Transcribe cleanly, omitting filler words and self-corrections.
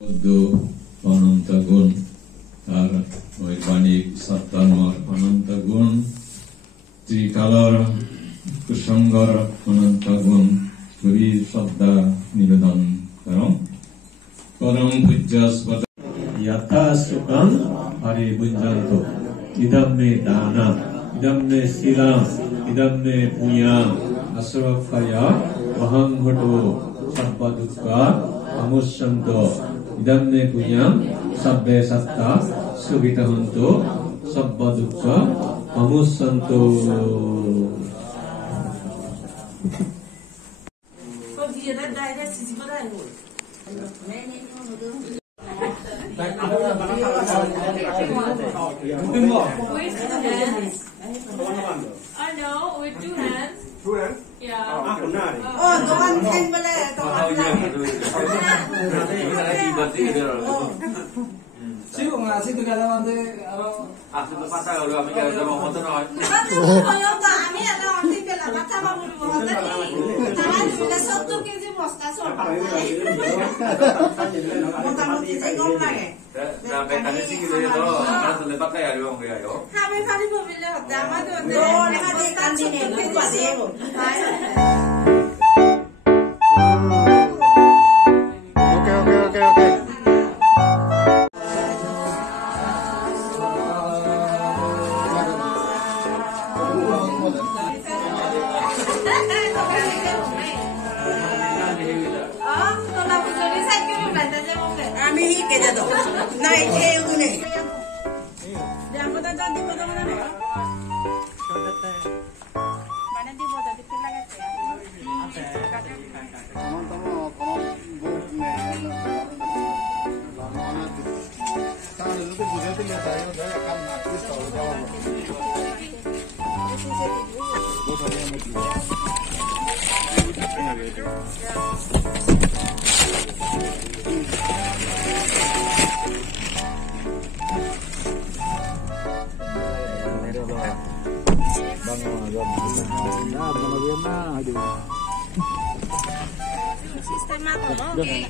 Buddha Anantagun Tar Vaibhanik Sattanmar Anantagun Trikalar Kusangar Anantagun Turi Sabda Nivedan Karam Param Pujyasvata Yata Sukam Hari Bunjanto Idam me Dana Idam me Silam Idam me Punya Asravakaya Aham Bhato Sabba Dukka Amussanto Idam me Punya Sabbe Satta Sugita Hanto Sabba Dukka Amussanto. I know, with two hands. Two hands? Yeah. Oh, tuan hand boleh, tuan Siapa ngasih tu kalau nanti kalau Asal tu pasal kalau kami kalau mau motor nak. Kalau tak, kami ada orang tinggal lah, macam apa boleh buat ni? Jangan sudah 70 kg bostas orang. Motor-motor saya lagi. Dah petani sih kita ya tu, kalau sudah pakai ada orang dia yo. Kami kali mobil lah, zaman tu. Oh, kali kali ni, buat dia. Kami kerja tu, naik jauh ni. Dia apa dah jadi pada mana? Mana di bawah di tu lagi tu. Sistema tu, okay.